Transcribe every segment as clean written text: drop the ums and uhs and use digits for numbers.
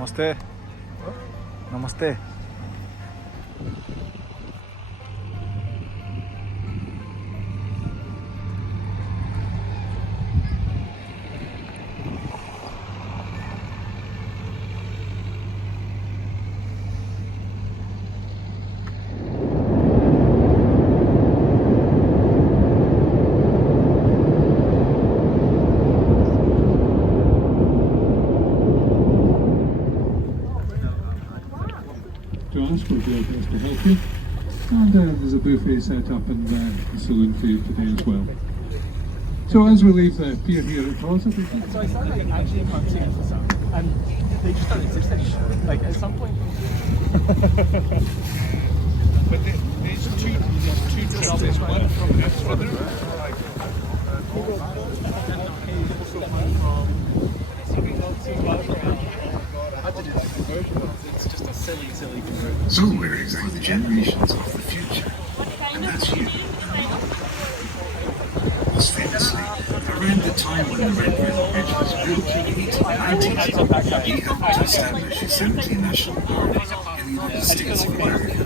Namaste. Namaste. To us, we'll do our best to help you. And there's a buffet set up in the saloon for you today as well. So as we leave the pier here at Closet, So I started like actually cartoons and stuff, and they just don't exist anymore. Like at some point. But there's two jobs. There's one from this one. It's just a silly conversion. So we're exactly the generations of the future, and that's you. Most famously, around the time when the Red River Bridge was built in the 1890s, he helped to establish Yosemite National Park in the United States of America.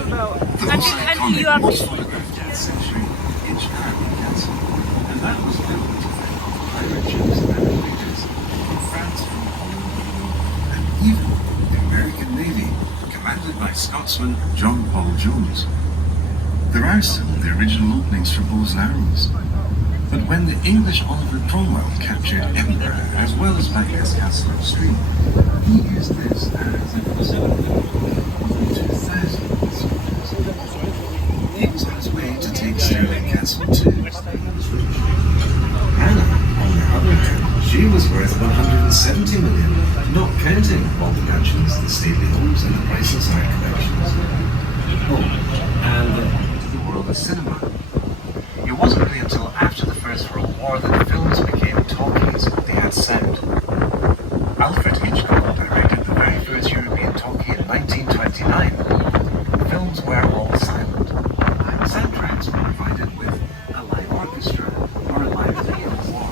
The most iconic was photographed in the century in Chicago Castle, and that was built of pirate ships and fighters from France and Holland, and even the American Navy, commanded by Scotsman John Paul Jones. There are still the original openings for bows and arrows, but when the English Oliver Cromwell captured Edinburgh as well as Blackheath Castle upstream, he used this as a facility of 2,000 he was on his way to take Stirling Castle too. Anna, on the other hand, she was worth 170 million, not counting all the mansions, the stately homes and the priceless art collections. Oh, and the world of cinema. It wasn't really until after the First World War that films became talkies, they had sound. Alfred Hitchcock directed the very first European talkie in 1929. Films were all silent. Soundtracks were provided with a live orchestra or a live video of war.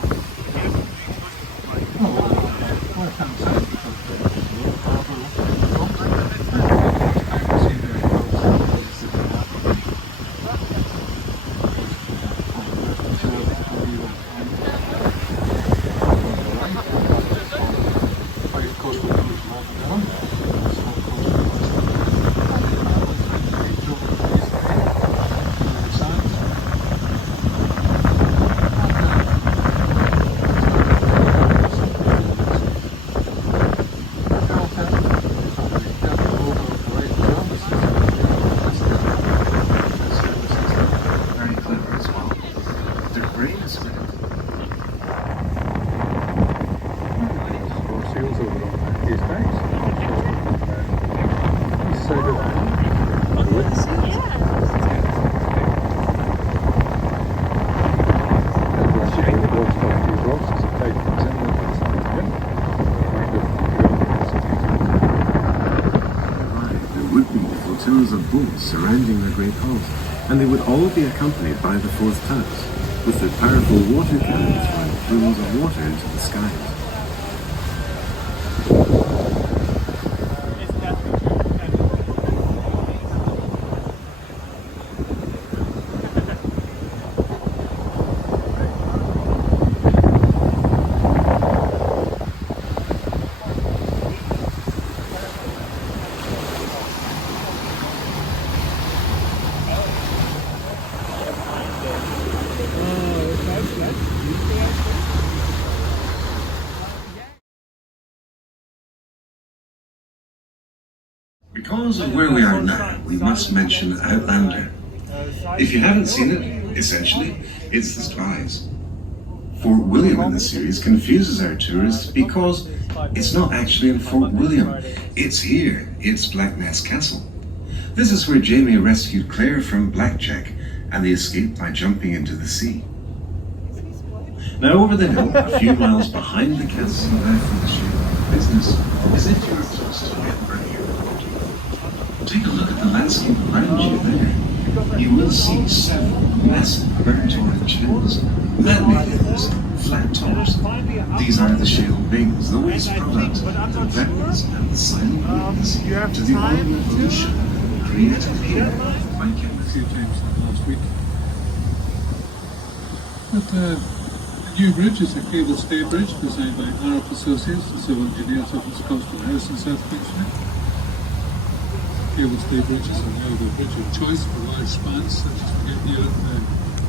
Very clever as well. They're great as well. seals over on these bags. East side of the wood. There would be flotillas of boats surrounding the great hulls, and they would all be accompanied by the fourth tugs, with their powerful water cannons throwing plumes of water into the skies. Because of where we are now, we must mention Outlander. If you haven't seen it, essentially, it's the spies. Fort William in the series confuses our tourists because it's not actually in Fort William. It's here. It's Blackheath Castle. This is where Jamie rescued Claire from Blackjack, and they escaped by jumping into the sea. Now over the hill, a few miles behind the castle and out from the shape of business, is if you were close to Edinburgh here. Take a look at the landscape around you there. You will see several massive burnt orange hills, man-made hills, flat tops. These are the shale rings, the waste product, the remnants and the silent witness to the oil revolution created here by A few times last week. But the new bridge is a cable stay bridge designed by Arup Associates, the civil engineers of its Custom House in South Queensferry. Cable stay bridges are now the bridge of choice for large spans such as we get here at the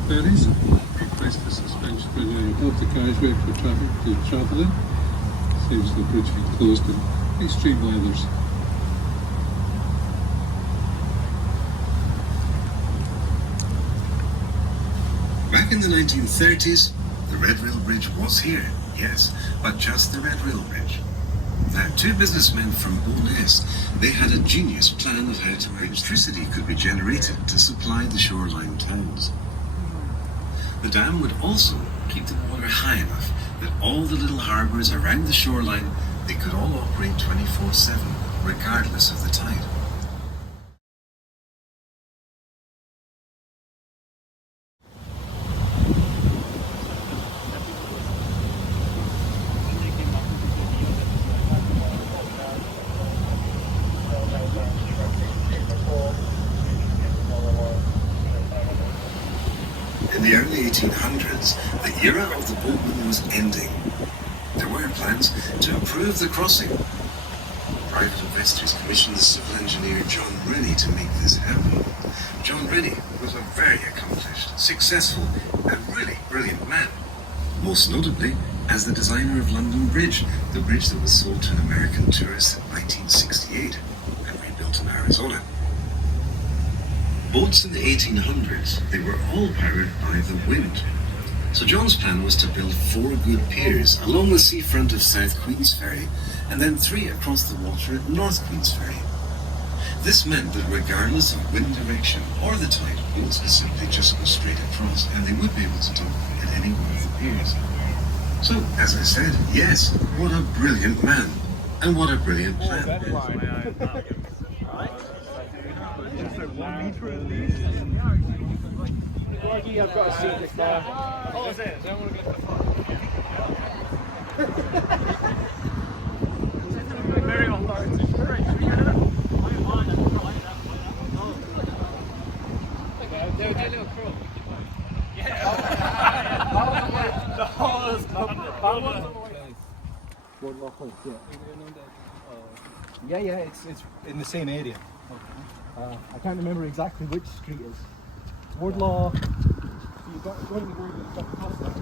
ferries. They place the suspension bridge above the carriageway for traffic to travel in. Saves the bridge being closed in extreme weathers. Back in the 1930s, the Red Rail Bridge was here, yes, but just the Red Rail Bridge. Now, two businessmen from Bo'ness, they had a genius plan of how electricity could be generated to supply the shoreline towns. The dam would also keep the water high enough that all the little harbours around the shoreline, they could all operate 24/7, regardless of the tide. In the early 1800s, the era of the boatman was ending. There were plans to improve the crossing. Private investors commissioned the civil engineer John Rennie to make this happen. John Rennie was a very accomplished, successful, and really brilliant man. Most notably as the designer of London Bridge, the bridge that was sold to an American tourist in 1968 and rebuilt in Arizona. Boats in the 1800s, they were all powered by the wind. So John's plan was to build 4 good piers along the seafront of South Queensferry and then 3 across the water at North Queensferry. This meant that regardless of wind direction or the tide, boats could simply just go straight across and they would be able to dock at any one of the piers. So, as I said, yes, what a brilliant man and what a brilliant plan. Lucky I've got a seat in the car. Oh, is it? I don't want to go to the front. Very authoritative. Do a little crawl. Yeah. The horse. Yeah, it's in the same area. I can't remember exactly which street it is. Wardlaw. You've got going to go across that.